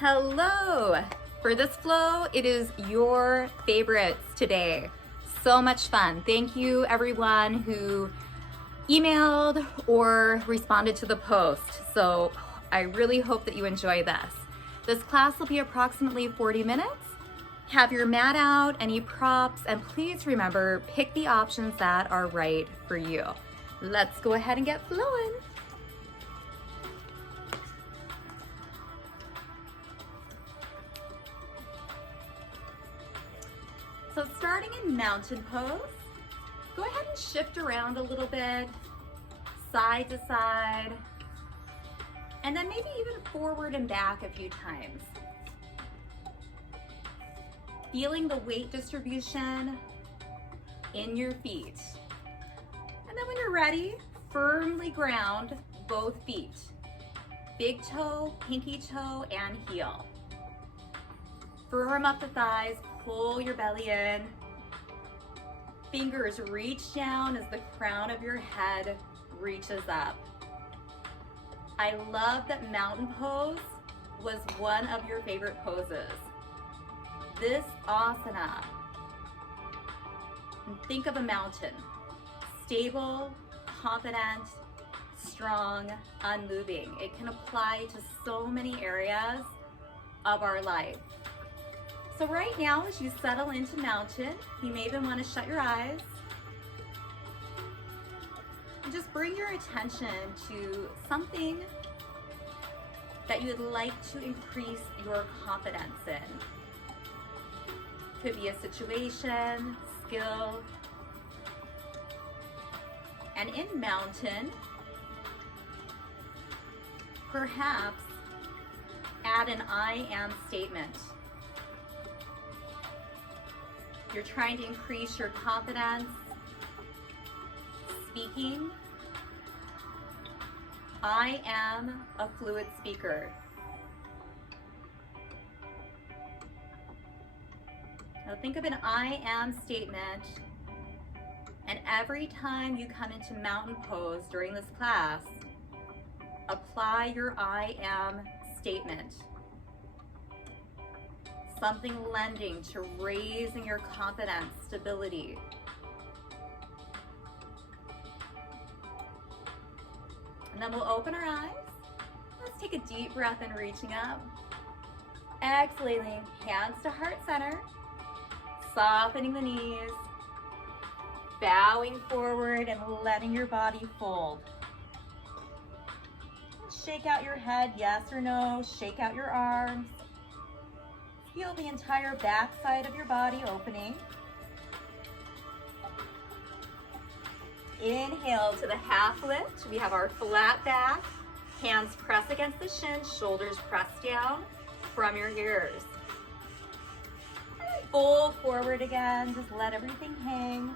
Hello! For this flow, it is your favorites today. So much fun. Thank you everyone who emailed or responded to the post. So I really hope that you enjoy this. This class will be approximately 40 minutes. Have your mat out, any props, and please remember, pick the options that are right for you. Let's go ahead and get flowing. So starting in mountain pose, go ahead and shift around a little bit, side to side, and then maybe even forward and back a few times. Feeling the weight distribution in your feet. And then when you're ready, firmly ground both feet. Big toe, pinky toe, and heel. Firm up the thighs, pull your belly in. Fingers reach down as the crown of your head reaches up. I love that mountain pose was one of your favorite poses. This asana, think of a mountain, stable, confident, strong, unmoving. It can apply to so many areas of our life. So right now, as you settle into mountain, you may even want to shut your eyes and just bring your attention to something that you would like to increase your confidence in. Could be a situation, skill. And in mountain, perhaps add an I am statement. You're trying to increase your confidence speaking. I am a fluid speaker. Now think of an I am statement, and every time you come into mountain pose during this class, apply your I am statement. Something lending to raising your confidence, stability. And then we'll open our eyes. Let's take a deep breath in, reaching up. Exhaling, hands to heart center. Softening the knees. Bowing forward and letting your body fold. Shake out your head, yes or no. Shake out your arms. Feel the entire back side of your body opening. Inhale to the half lift. We have our flat back. Hands press against the shins, shoulders press down from your ears. And fold forward again, just let everything hang.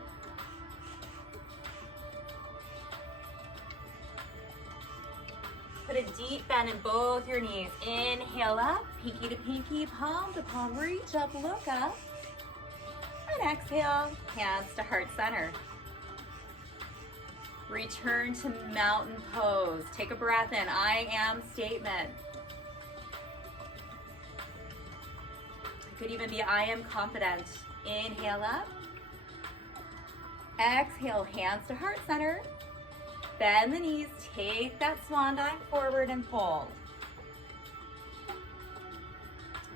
Put a deep bend in both your knees. Inhale up, pinky to pinky, palm to palm, reach up, look up. And exhale, hands to heart center. Return to mountain pose. Take a breath in, I am statement. It could even be I am confident. Inhale up. Exhale, hands to heart center. Bend the knees, take that swan dive forward and fold.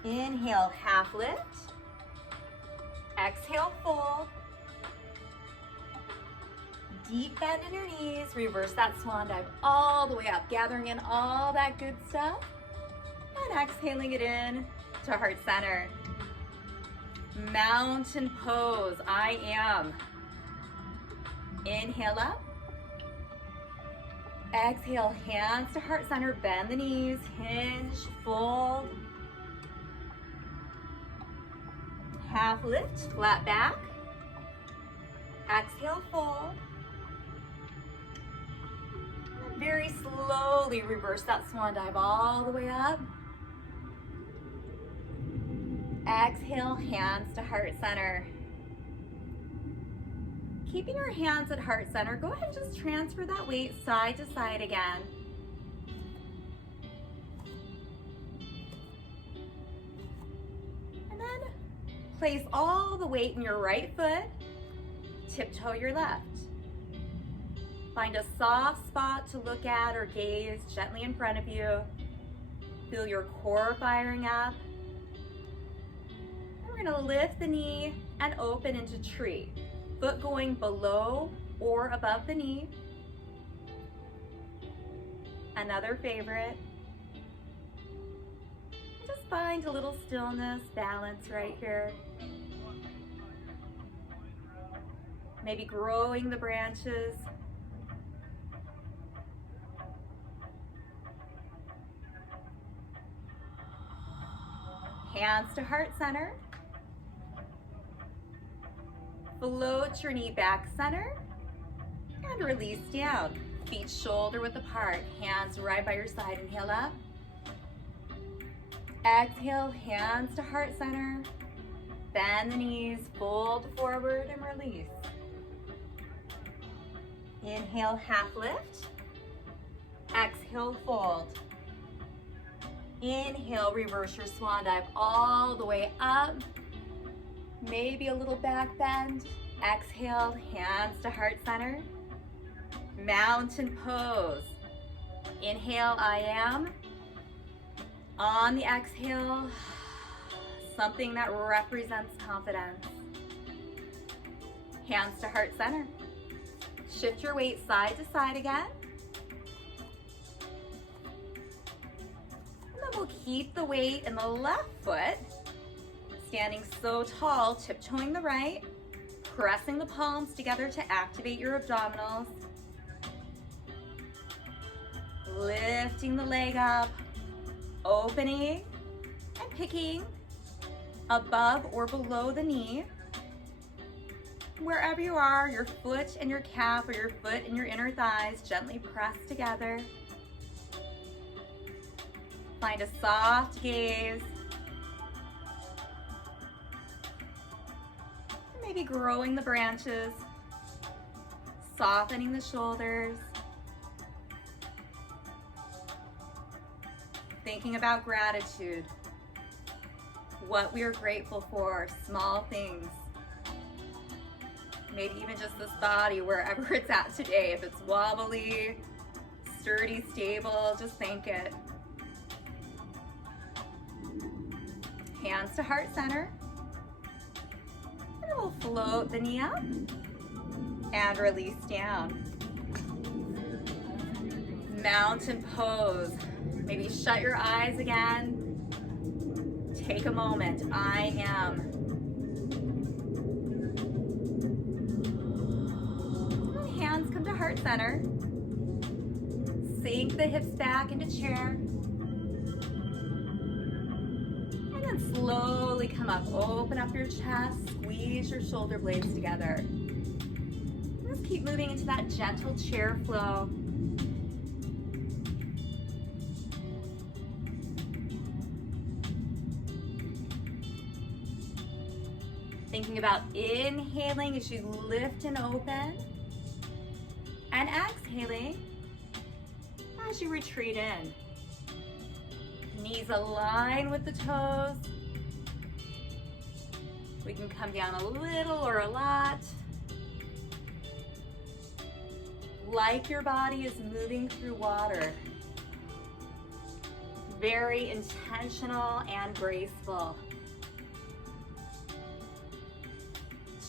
Inhale, half lift. Exhale, fold. Deep bend in your knees, reverse that swan dive all the way up, gathering in all that good stuff. And exhaling it in to heart center. Mountain pose, I am. Inhale up. Exhale, hands to heart center, bend the knees, hinge, fold. Half lift, flat back. Exhale, fold. And very slowly reverse that swan dive all the way up. Exhale, hands to heart center. Keeping your hands at heart center, go ahead and just transfer that weight side to side again. Place all the weight in your right foot, tiptoe your left. Find a soft spot to look at or gaze gently in front of you. Feel your core firing up. And we're gonna lift the knee and open into tree. Foot going below or above the knee. Another favorite. Just find a little stillness, balance right here. Maybe growing the branches. Hands to heart center. Float your knee back center and release down. Feet shoulder width apart, hands right by your side. Inhale up. Exhale, hands to heart center. Bend the knees, fold forward and release. Inhale, half lift. Exhale, fold. Inhale, reverse your swan dive all the way up. Maybe a little back bend. Exhale, hands to heart center. Mountain pose. Inhale, I am. On the exhale, something that represents confidence. Hands to heart center. Shift your weight side to side again. And then we'll keep the weight in the left foot. Standing so tall, tiptoeing the right. Pressing the palms together to activate your abdominals. Lifting the leg up. Opening and picking above or below the knee. Wherever you are, your foot and your calf or your foot and your inner thighs gently press together. Find a soft gaze. Maybe growing the branches, softening the shoulders. Thinking about gratitude, what we are grateful for, small things. Maybe even just this body, wherever it's at today. If it's wobbly, sturdy, stable, just thank it. Hands to heart center. And then we'll float the knee up and release down. Mountain pose. Maybe shut your eyes again. Take a moment. I am. And hands come to heart center. Sink the hips back into chair. And then slowly come up. Open up your chest. Squeeze your shoulder blades together. Just keep moving into that gentle chair flow. Thinking about inhaling as you lift and open, and exhaling as you retreat in. Knees align with the toes. We can come down a little or a lot. Like your body is moving through water. Very intentional and graceful.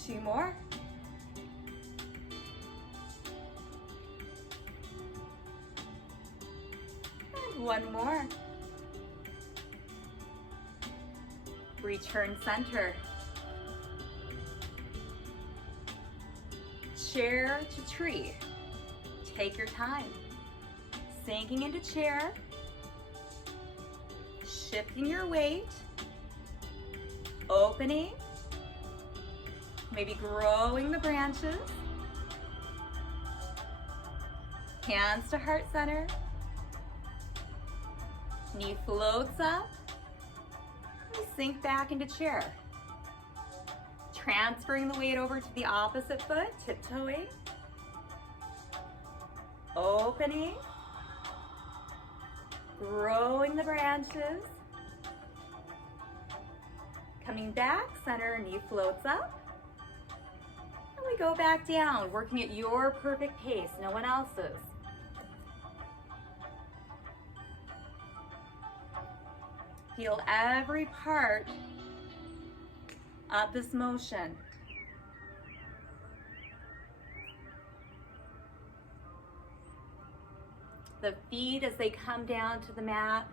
2 more. And 1 more. Return center. Chair to tree. Take your time. Sinking into chair. Shifting your weight. Opening. Maybe growing the branches. Hands to heart center. Knee floats up. And sink back into chair. Transferring the weight over to the opposite foot, tiptoeing. Opening. Growing the branches. Coming back, center, knee floats up. And we go back down, working at your perfect pace, no one else's. Feel every part of this motion. The feet as they come down to the mat.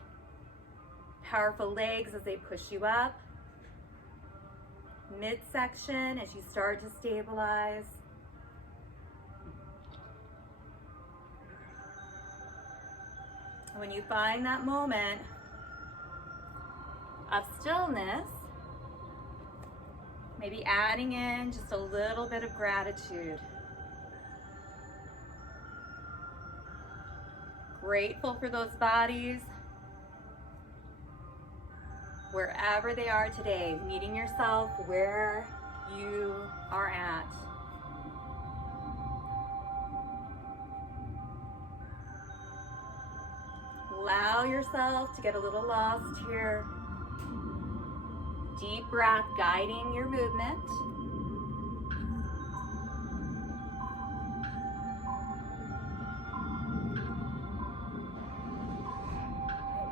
Powerful legs as they push you up. Midsection as you start to stabilize. When you find that moment of stillness, maybe adding in just a little bit of gratitude. Grateful for those bodies, wherever they are today, meeting yourself where you are at. Allow yourself to get a little lost here. Deep breath guiding your movement.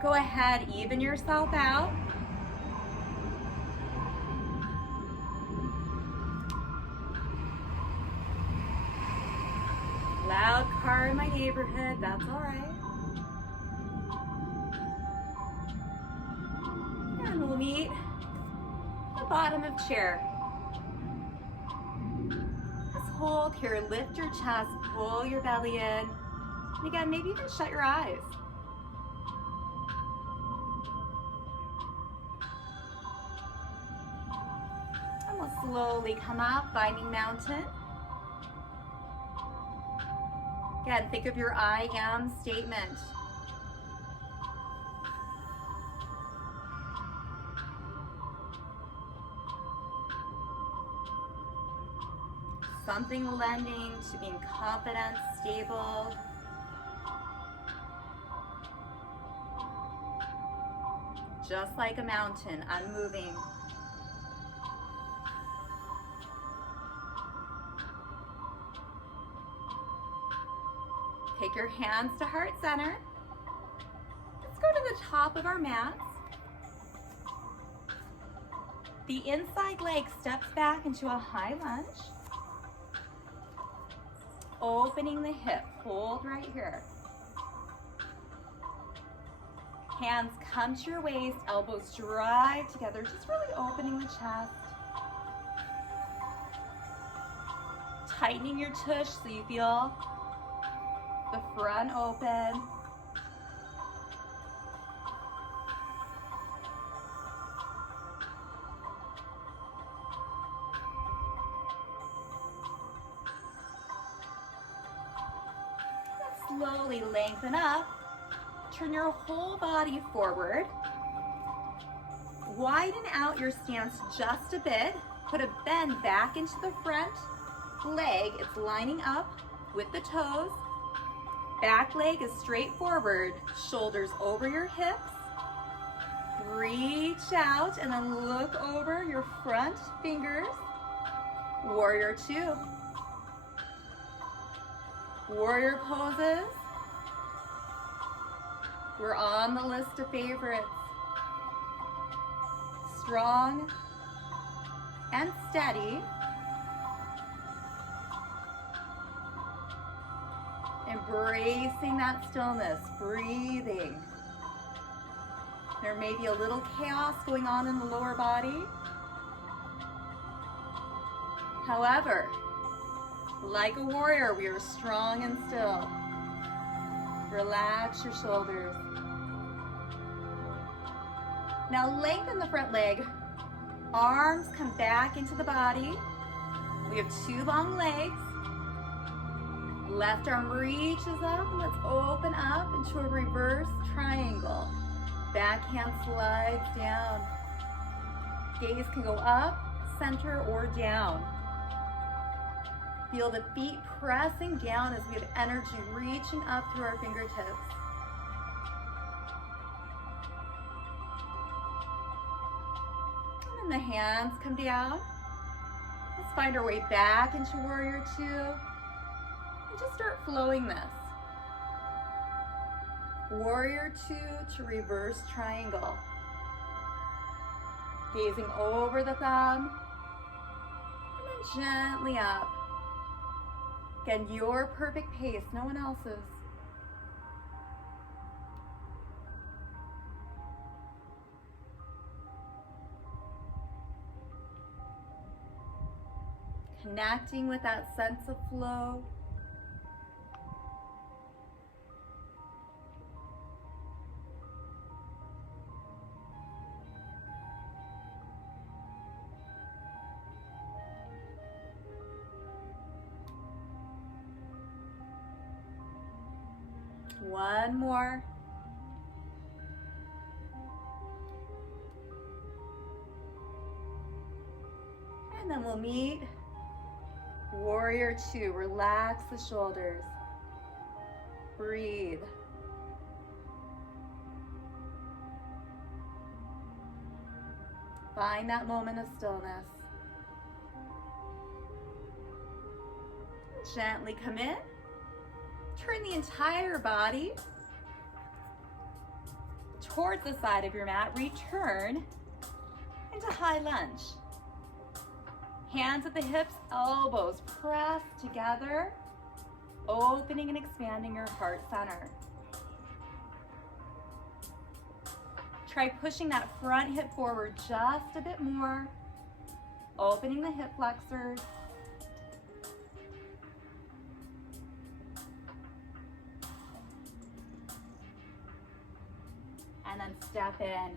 Go ahead, even yourself out. Loud car in my neighborhood, that's all right. And we'll meet the bottom of chair. Just hold here, lift your chest, pull your belly in. And again, maybe even shut your eyes. And we'll slowly come up, finding mountain. Again, think of your I am statement. Something lending to being confident, stable. Just like a mountain, unmoving. Take your hands to heart center. Let's go to the top of our mats. The inside leg steps back into a high lunge. Opening the hip, hold right here. Hands come to your waist, elbows drive together, just really opening the chest. Tightening your tush so you feel the front open. Slowly lengthen up. Turn your whole body forward. Widen out your stance just a bit. Put a bend back into the front leg. It's lining up with the toes. Back leg is straight forward. Shoulders over your hips. Reach out and then look over your front fingers. Warrior two. Warrior poses. We're on the list of favorites. Strong and steady. Embracing that stillness, breathing. There may be a little chaos going on in the lower body. However, like a warrior, we are strong and still. Relax your shoulders. Now lengthen the front leg. Arms come back into the body. We have two long legs. Left arm reaches up, and let's open up into a reverse triangle. Back hand slides down. Gaze can go up, center, or down. Feel the feet pressing down as we have energy reaching up through our fingertips. And And the hands come down. Let's find our way back into warrior two. And just start flowing this. Warrior two to reverse triangle. Gazing over the thumb. And then gently up. Again, your perfect pace, no one else's. Connecting with that sense of flow. One more. And then we'll meet warrior two. Relax the shoulders. Breathe. Find that moment of stillness. Gently come in. Turn the entire body towards the side of your mat. Return into high lunge. Hands at the hips, elbows pressed together, opening and expanding your heart center. Try pushing that front hip forward just a bit more, opening the hip flexors. And then step in.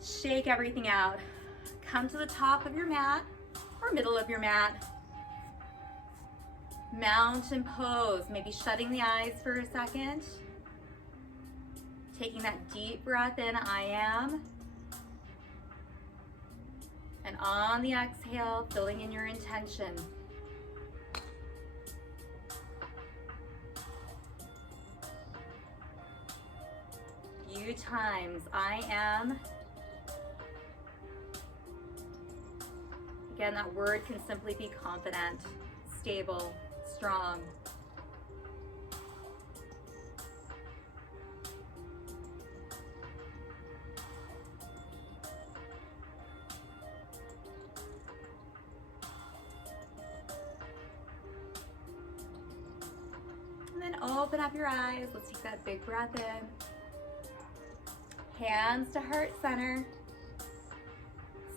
Shake everything out. Come to the top of your mat or middle of your mat. Mountain pose, maybe shutting the eyes for a second. Taking that deep breath in, I am. And on the exhale, filling in your intention. Few times, I am. Again, that word can simply be confident, stable, strong. And then open up your eyes. Let's take that big breath in. Hands to heart center.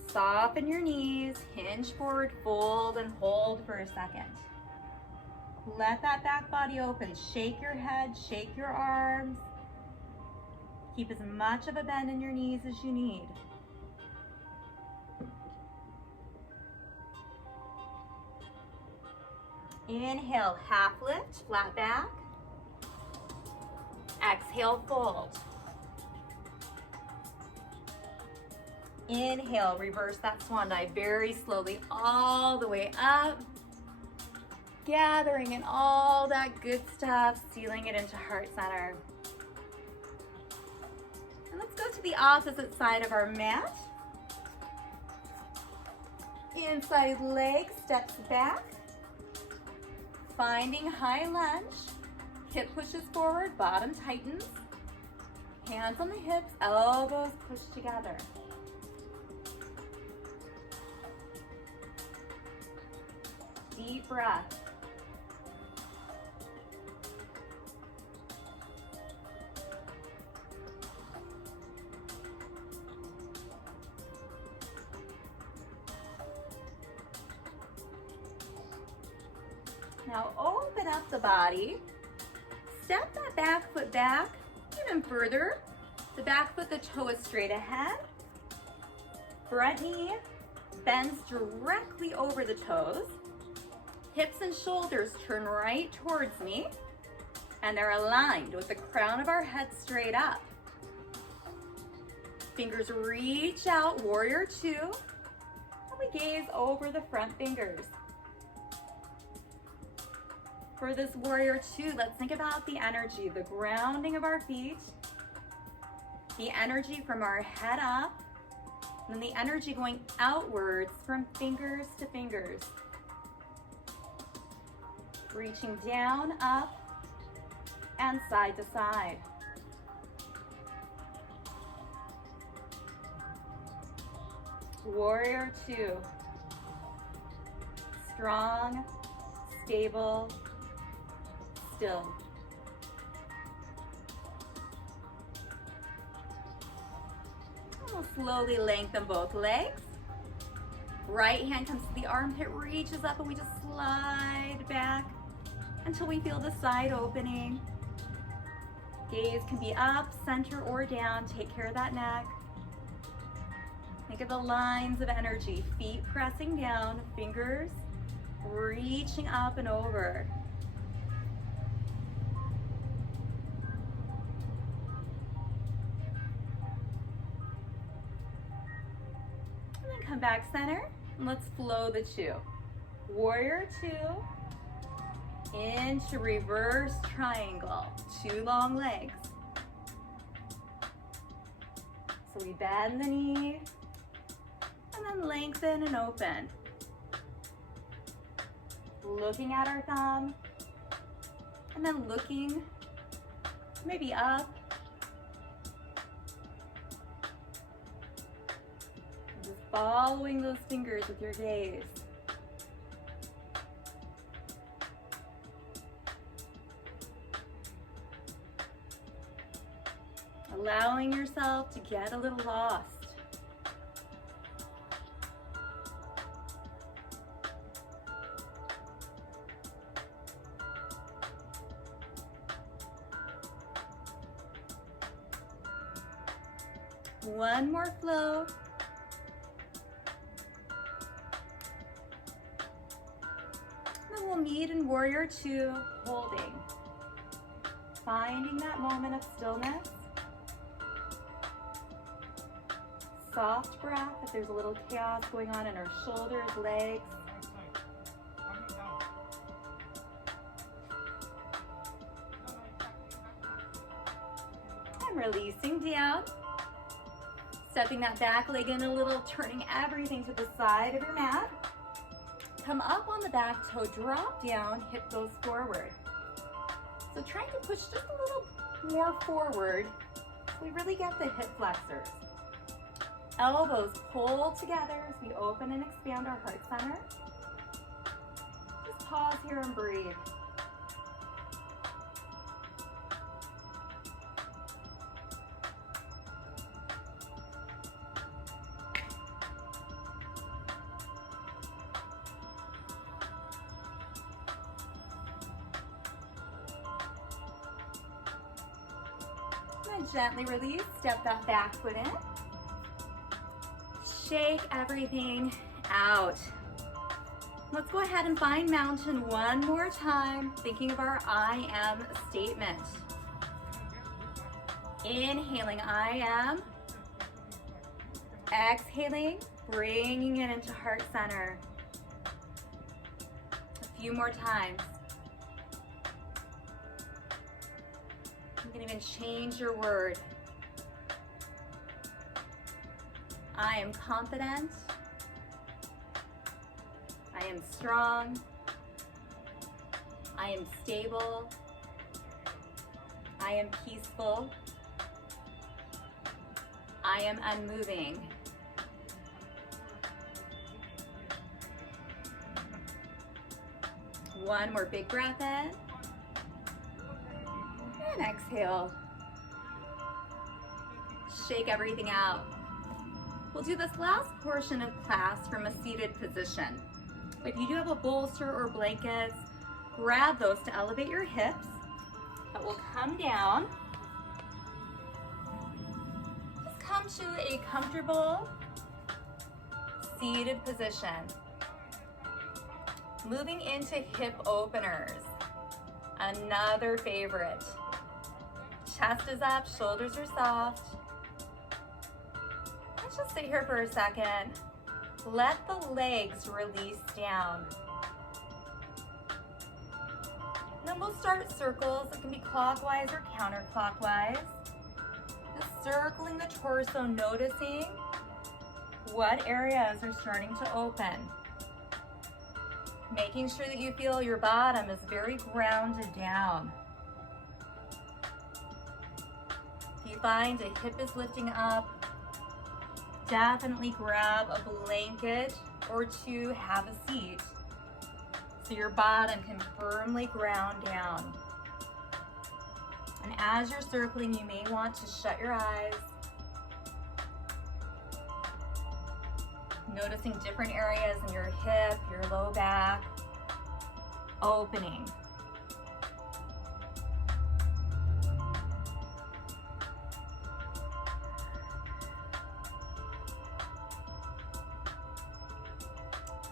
Soften your knees, hinge forward, fold and hold for a second. Let that back body open. Shake your head, shake your arms. Keep as much of a bend in your knees as you need. Inhale, half lift, flat back. Exhale, fold. Inhale, reverse that swan dive very slowly all the way up. Gathering in all that good stuff, sealing it into heart center. And let's go to the opposite side of our mat. Inside leg steps back. Finding high lunge. Hip pushes forward, bottom tightens. Hands on the hips, elbows push together. Deep breath. Now open up the body. Step that back foot back even further. The back foot, the toe is straight ahead. Front knee bends directly over the toes. Hips and shoulders turn right towards me, and they're aligned with the crown of our head straight up. Fingers reach out, warrior two, and we gaze over the front fingers. For this warrior two, let's think about the energy, the grounding of our feet, the energy from our head up, And the energy going outwards from fingers to fingers. Reaching down, up, and side to side. Warrior 2. Strong, stable, still. We'll slowly lengthen both legs. Right hand comes to the armpit, reaches up, and we just slide back until we feel the side opening. Gaze can be up, center, or down. Take care of that neck. Think of the lines of energy. Feet pressing down, fingers reaching up and over. And then come back center, and let's flow the 2. Warrior 2 into reverse triangle. 2 long legs. So we bend the knee, and then lengthen and open. Looking at our thumb, and then looking maybe up. And just following those fingers with your gaze. Allowing yourself to get a little lost. One more flow. Then we'll meet in Warrior 2, holding. Finding that moment of stillness. Soft breath if there's a little chaos going on in our shoulders, legs. And releasing down. Stepping that back leg in a little, turning everything to the side of your mat. Come up on the back toe, drop down, hip goes forward. So trying to push just a little more forward so we really get the hip flexors. Elbows pull together as we open and expand our heart center. Just pause here and breathe. And gently release, step that back foot in. Shake everything out. Let's go ahead and find mountain one more time, thinking of our I am statement. Inhaling, I am. Exhaling, bringing it into heart center. A few more times. You can even change your word. I am confident. I am strong. I am stable. I am peaceful. I am unmoving. One more big breath in. And exhale. Shake everything out. We'll do this last portion of class from a seated position. If you do have a bolster or blankets, grab those to elevate your hips. But we'll come down. Just come to a comfortable seated position. Moving into hip openers. Another favorite. Chest is up, shoulders are soft. Let's just sit here for a second. Let the legs release down. Then we'll start circles. It can be clockwise or counterclockwise. Just circling the torso, noticing What areas are starting to open? Making sure that you feel your bottom is very grounded down. If you find a hip is lifting up, definitely grab a blanket or two, have a seat, so your bottom can firmly ground down. And as you're circling, you may want to shut your eyes, noticing different areas in your hip, your low back, opening.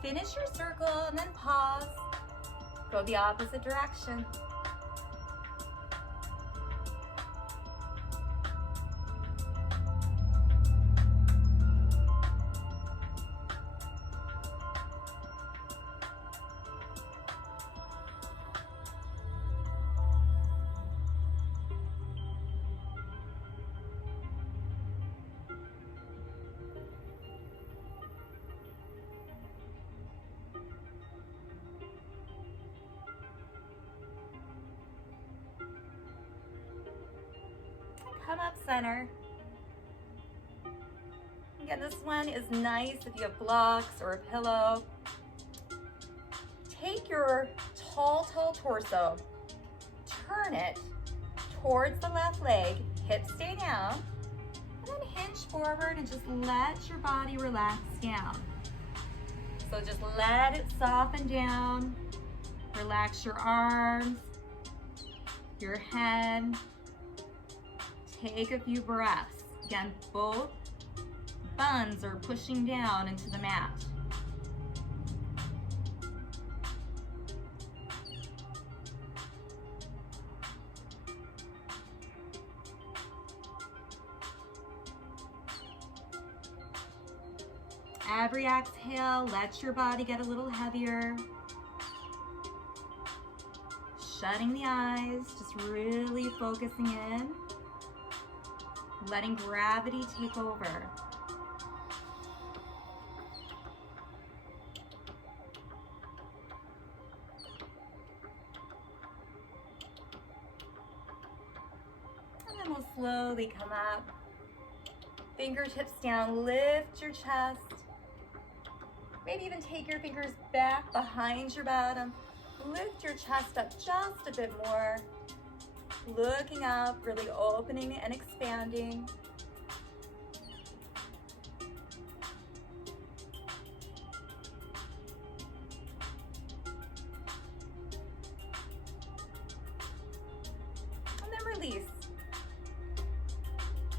Finish your circle and then pause. Go the opposite direction. Come up center. Again, this one is nice if you have blocks or a pillow. Take your tall torso, turn it towards the left leg, hips stay down, and then hinge forward and just let your body relax down. So just let it soften down. Relax your arms, your head. Take a few breaths. Again, both buns are pushing down into the mat. Every exhale, let your body get a little heavier. Shutting the eyes, just really focusing in. Letting gravity take over. And then we'll slowly come up. Fingertips down, lift your chest. Maybe even take your fingers back behind your bottom. Lift your chest up just a bit more. Looking up, really opening and expanding. And then release.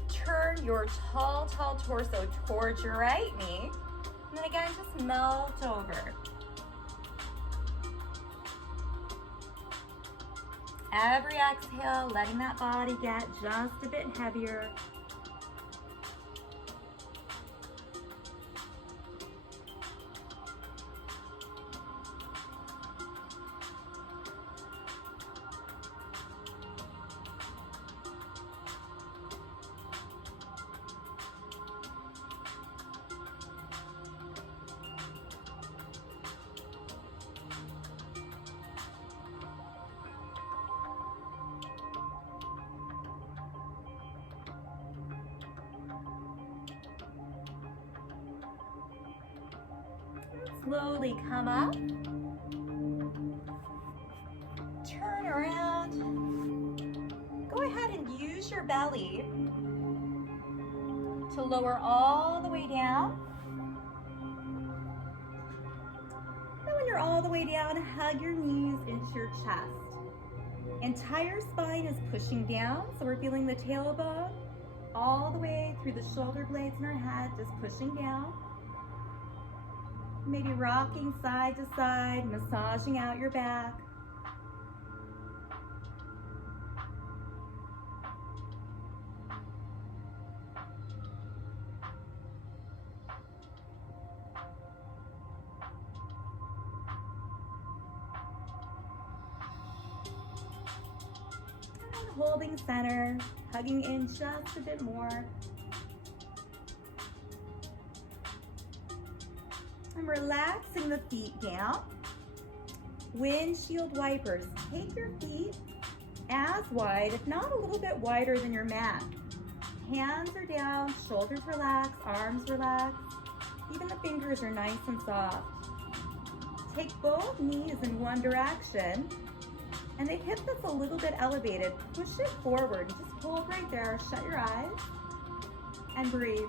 Turn your tall torso towards your right knee. And then again, just melt over. Every exhale, letting that body get just a bit heavier. Slowly come up, turn around, go ahead and use your belly to lower all the way down. Then when you're all the way down, hug your knees into your chest. Entire spine is pushing down, so we're feeling the tailbone all the way through the shoulder blades in our head, just pushing down. Maybe rocking side to side, massaging out your back. And holding center, hugging in just a bit more. I'm relaxing the feet down. Windshield wipers. Take your feet as wide, if not a little bit wider than your mat. Hands are down, shoulders relax, arms relax. Even the fingers are nice and soft. Take both knees in one direction, and the hip that's a little bit elevated, push it forward. Just hold right there, shut your eyes, and breathe.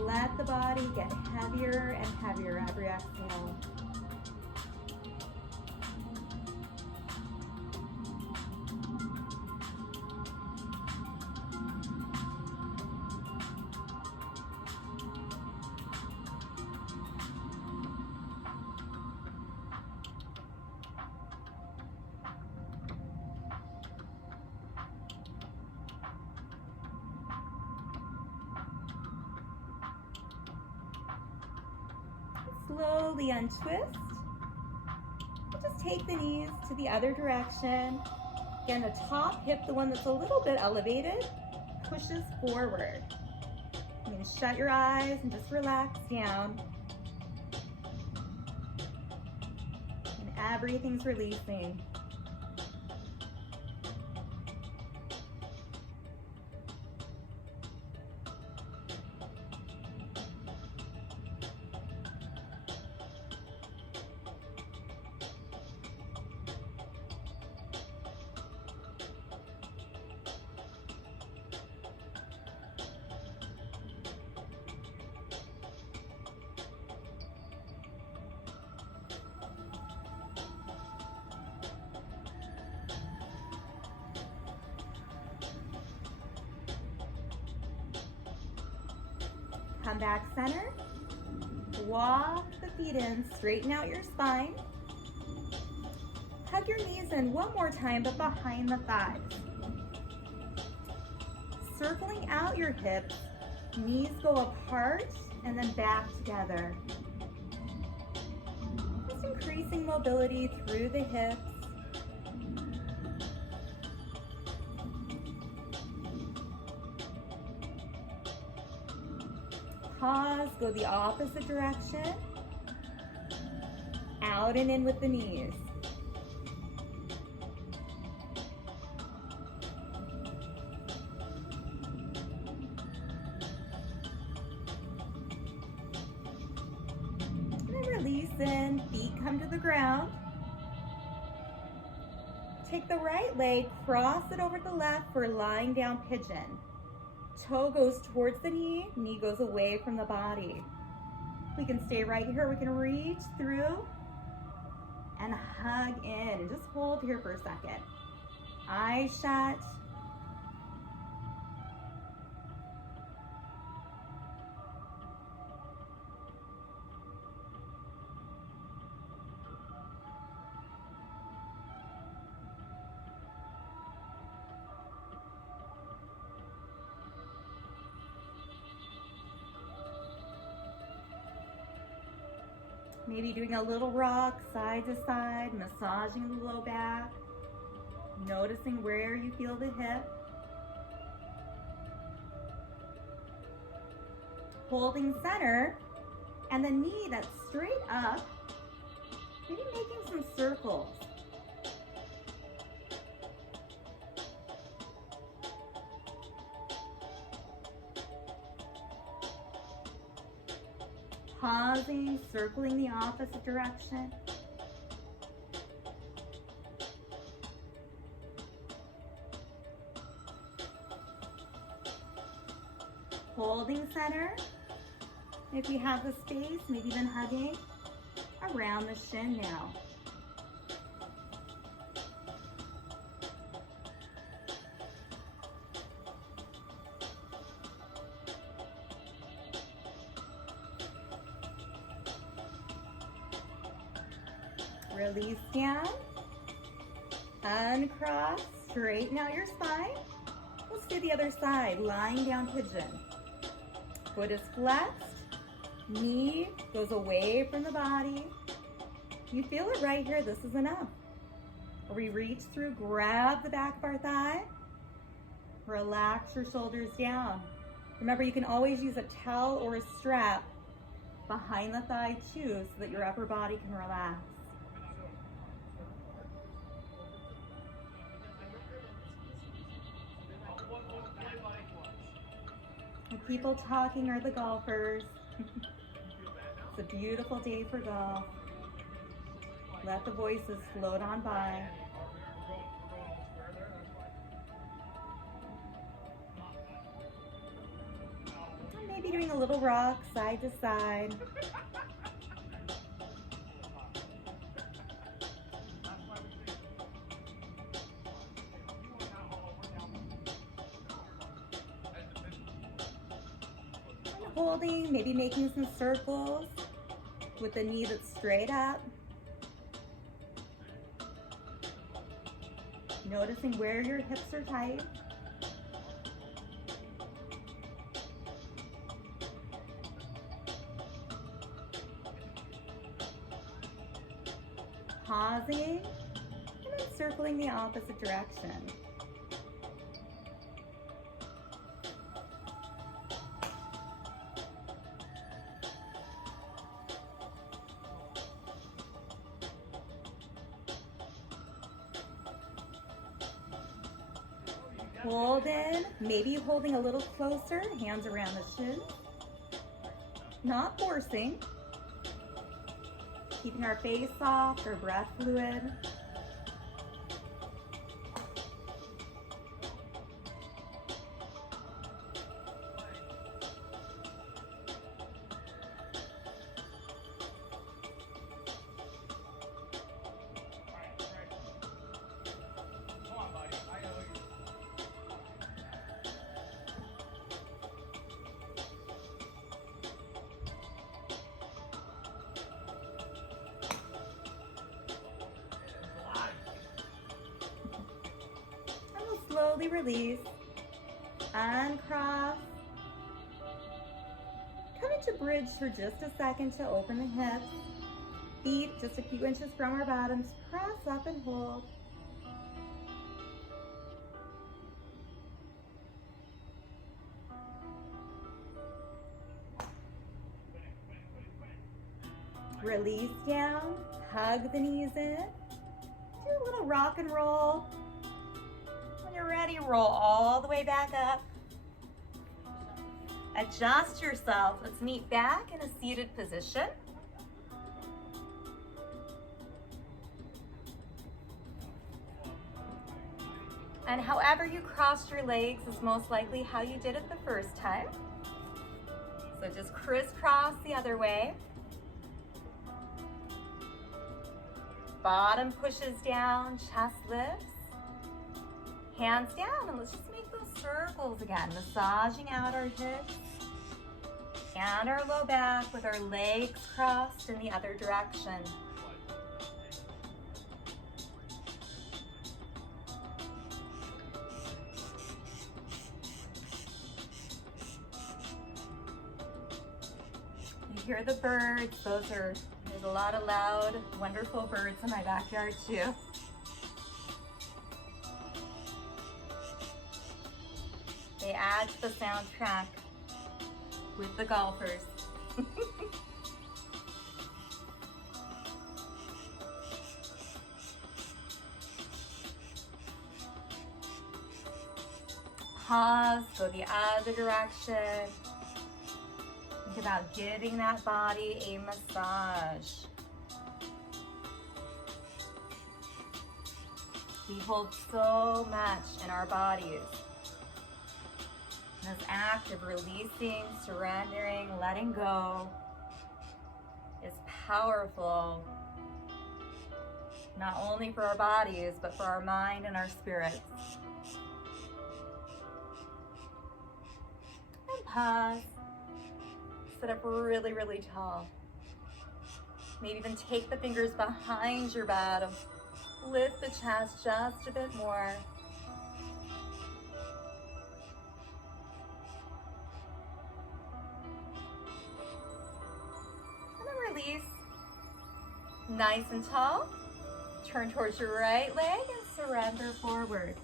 Let the body get heavier and heavier every exhale. Slowly untwist. And just take the knees to the other direction. Again, the top hip, the one that's a little bit elevated, pushes forward. You're going to shut your eyes and just relax down. And everything's releasing. Come back center, walk the feet in, straighten out your spine. Hug your knees in one more time, but behind the thighs. Circling out your hips, knees go apart and then back together. Just increasing mobility through the hips. Pause, go the opposite direction. Out and in with the knees. And then release in, feet come to the ground. Take the right leg, cross it over the left for lying down pigeon. Toe goes towards the knee goes away from the body. We can stay right here. We can reach through and hug in. And just hold here for a second. Eyes shut. Maybe doing a little rock side to side, massaging the low back, noticing where you feel the hip. Holding center, and the knee that's straight up, maybe making some circles. Pausing, circling the opposite direction. Holding center. If you have the space, maybe even hugging around the shin now. Release down, uncross, straighten out your spine. Let's do the other side, lying down pigeon. Foot is flexed, knee goes away from the body. You feel it right here, this is enough. We reach through, grab the back of our thigh, Relax your shoulders down. Remember, you can always use a towel or a strap behind the thigh too, so that your upper body can relax. The people talking are the golfers. It's a beautiful day for golf. Let the voices float on by. Maybe doing a little rock side to side. And holding, maybe making some circles with the knee that's straight up. Noticing where your hips are tight. Pausing, and then circling the opposite direction. Hold in, maybe holding a little closer, hands around the shins. Not forcing. Keeping our face soft, our breath fluid. Slowly release, uncross. Come into bridge for just a second to open the hips. Feet just a few inches from our bottoms. Press up and hold. Release down, hug the knees in. Do a little rock and roll. When you're ready, roll all the way back up. Adjust yourself. Let's meet back in a seated position. And however you crossed your legs is most likely how you did it the first time. So just crisscross the other way. Bottom pushes down, chest lifts. Hands down, and let's just make those circles again, massaging out our hips and our low back with our legs crossed in the other direction. You hear the birds, there's a lot of loud, wonderful birds in my backyard too. They add to the soundtrack with the golfers. Pause, go the other direction. Think about giving that body a massage. We hold so much in our bodies. This act of releasing, surrendering, letting go is powerful, not only for our bodies, but for our mind and our spirits. And pause. Sit up really, really tall. Maybe even take the fingers behind your bottom. Lift the chest just a bit more. Release. Nice and tall. Turn towards your right leg and surrender forward.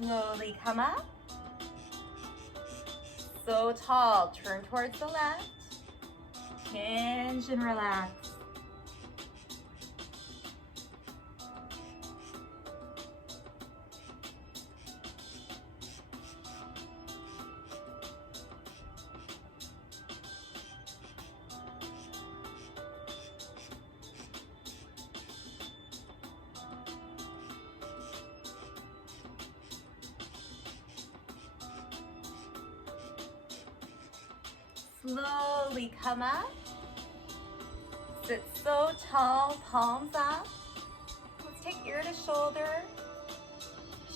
Slowly come up. So tall, turn towards the left. Hinge and relax. Slowly come up. Sit so tall, palms up. Let's take ear to shoulder,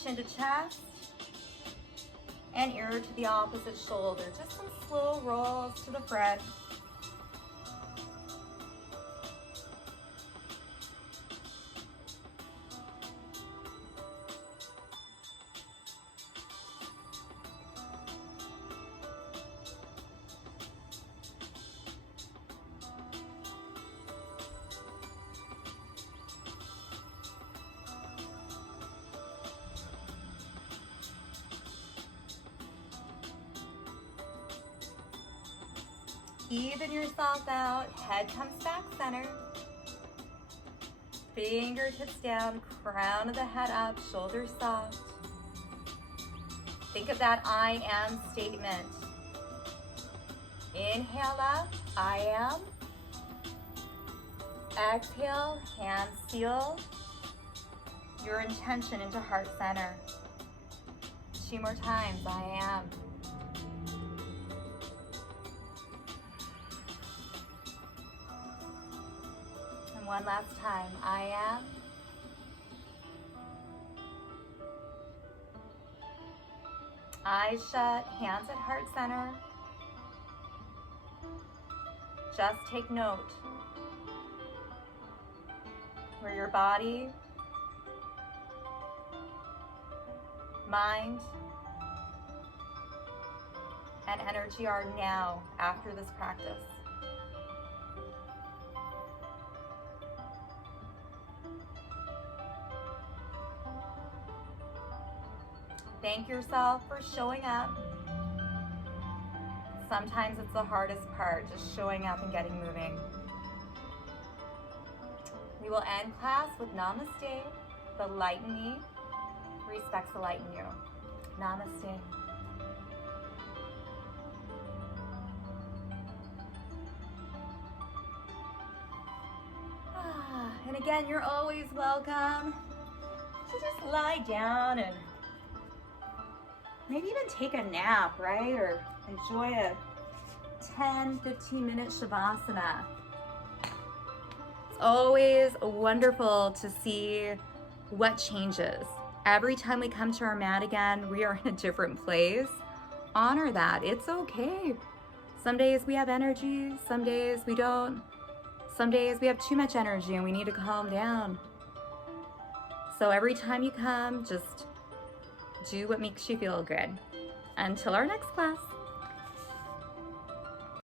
chin to chest, and ear to the opposite shoulder. Just some slow rolls to the front. Even yourself out, head comes back center. Fingertips down, crown of the head up, shoulders soft. Think of that I am statement. Inhale up, I am. Exhale, hands seal your intention into heart center. 2 more times, I am. One last time, I am. Eyes shut, hands at heart center. Just take note where your body, mind, and energy are now after this practice. Thank yourself for showing up. Sometimes it's the hardest part, just showing up and getting moving. We will end class with Namaste. The light in me respects the light in you. Namaste. And again, you're always welcome to just lie down and maybe even take a nap, right? Or enjoy a 10-15 minute Shavasana. It's always wonderful to see what changes. Every time we come to our mat again, we are in a different place. Honor that, it's okay. Some days we have energy, some days we don't. Some days we have too much energy and we need to calm down. So every time you come, just do what makes you feel good. Until our next class.